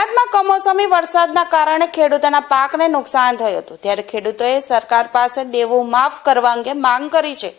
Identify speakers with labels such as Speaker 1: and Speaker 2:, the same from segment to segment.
Speaker 1: થરાદમાં કમોસમી વરસાદના કારણે ખેડૂતોના પાકને નુકસાન થયું હતું. ત્યારે ખેડૂતોએ સરકાર પાસે દેવું માફ કરવા અંગે માંગ કરી છે.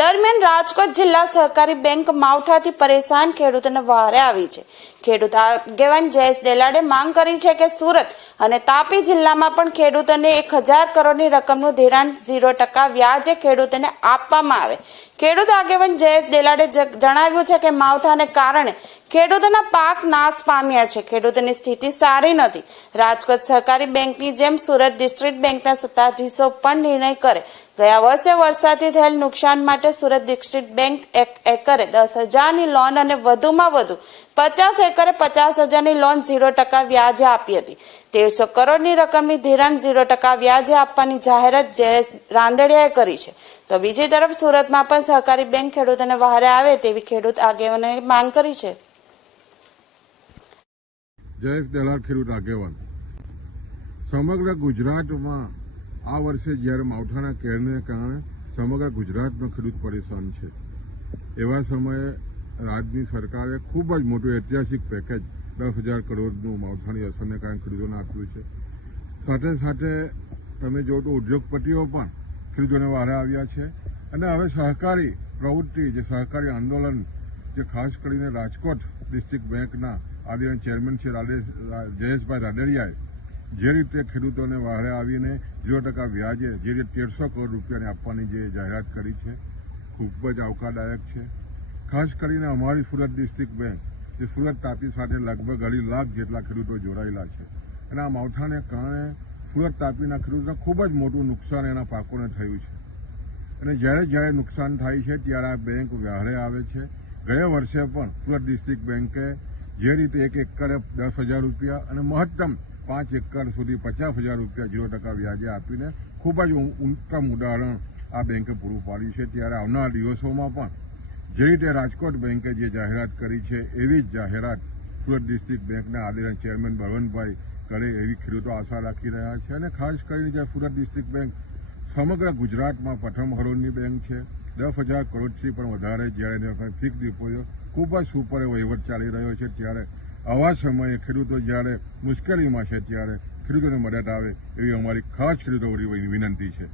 Speaker 1: દરમિયાન રાજકોટ જિલ્લા સહકારી બેંક માવઠાથી પરેશાન ખેડૂતોને વહારે આવી છે. ખેડૂત આગેવાન જયેશ દેલાડે માંગ કરી છે કે સુરત અને તાપી જિલ્લામાં પણ ખેડૂતોને એક હજાર કરોડની રકમનું ધિરાણ ઝીરો ટકા વ્યાજે ખેડૂતોને આપવામાં આવે. ખેડૂત આગેવાન જયેશ દેલાડે જણાવ્યું છે કે માવઠાને કારણે ખેડૂતોના પાક નાશ પામ્યા છે. ખેડૂતોની સ્થિતિ સારી નથી. રાજકોટ સહકારી બેંકની જેમ સુરત ડિસ્ટ્રિક્ટ બેંકના સત્તાધીશો પણ નિર્ણય કરે. ગયા વર્ષે વરસાદથી થયેલ નુકસાન માટે સુરત ડિસ્ટ્રિક્ટ બેંક એક એકરે દસ હજારની લોન અને વધુમાં વધુ પચાસ એકરે પચાસ હજારની લોન ઝીરો ટકા વ્યાજે આપી હતી. તેરસો કરોડની રકમની ધિરાણ ઝીરો ટકા વ્યાજે આપવાની જાહેરાત જયેશ રાંદડિયાએ કરી છે. તો બીજી તરફ સુરતમાં પણ સહકારી બેંક ખેડૂતોને વહારે આવે તેવી ખેડૂત આગેવાનોએ માંગ કરી છે.
Speaker 2: જયેશ દલાલ ખેડૂત આગેવાન. સમગ્ર ગુજરાતમાં આ વર્ષે જ્યારે માવઠાના કેરને કારણે સમગ્ર ગુજરાતનો ખેડૂત પરેશાન છે. એવા સમયે રાજ્યની સરકારે ખૂબ જ મોટું ઐતિહાસિક પેકેજ દસ હજાર કરોડનું માવઠાની અસરને કારણે ખેડૂતોને આપ્યું છે. સાથે સાથે તમે જો તો ઉદ્યોગપતિઓ પણ ખેડૂતોને વારે આવ્યા છે અને હવે સહકારી પ્રવૃત્તિ જે સહકારી આંદોલન જે ખાસ કરીને રાજકોટ ડિસ્ટ્રિક્ટ બેંકના આદિના ચેરમેન છે રાડેશ, રા- જયેશભાઈ રાદડિયાએ જે રીતે ખેડૂતોને વહારે આવીને ઝીરો ટકા વ્યાજે જે રીતે તેરસો કરોડ રૂપિયાની આપવાની જે જાહેરાત કરી છે, ખૂબ જ આવકારદાયક છે. ખાસ કરીને અમારી સુરત ડિસ્ટ્રિક્ટ બેંક, જે સુરત તાપી સાથે લગભગ અઢી લાખ જેટલા ખેડૂતો જોડાયેલા છે. અને આ માવઠાને કારણે સુરત તાપીના ખેડૂતોને ખૂબ જ મોટું નુકસાન એના પાકોને થયું છે. અને જ્યારે જ્યારે નુકસાન થાય છે, ત્યારે આ બેંક વ્યારે આવે છે. ગયા વર્ષે પણ સુરત ડિસ્ટ્રિક્ટ બેંકે જે રીતે એક એકરે દસ હજાર રૂપિયા અને મહત્તમ પાંચ એકર સુધી પચાસ હજાર રૂપિયા ઝીરો ટકા વ્યાજે આપીને ખૂબ જ ઉત્તમ ઉદાહરણ આ બેંકે પૂરું પાડ્યું છે. ત્યારે આવનારા દિવસોમાં પણ જે રીતે રાજકોટ બેંકે જે જાહેરાત કરી છે, એવી જ જાહેરાત સુરત ડિસ્ટ્રિક્ટ બેંકના આદરણીય ચેરમેન બળવંતભાઈ કરે એવી ખેડૂતો આશા રાખી રહ્યા છે. અને ખાસ કરીને જે સુરત ડિસ્ટ્રિક્ટ બેંક સમગ્ર ગુજરાતમાં પ્રથમ હરોળની બેંક છે. દસ હજાર કરોડથી પણ વધારે જ્યારે ફિક્સ ડિપોઝિટ ખૂબ જ સુપર વહીવટ ચાલી રહ્યો છે ત્યારે આવા સમયે ખેડૂતો જ્યારે મુશ્કેલીમાં છે ત્યારે ખેડૂતોને મદદ આવે એવી અમારી ખાસ ખેડૂતો વિનંતી છે.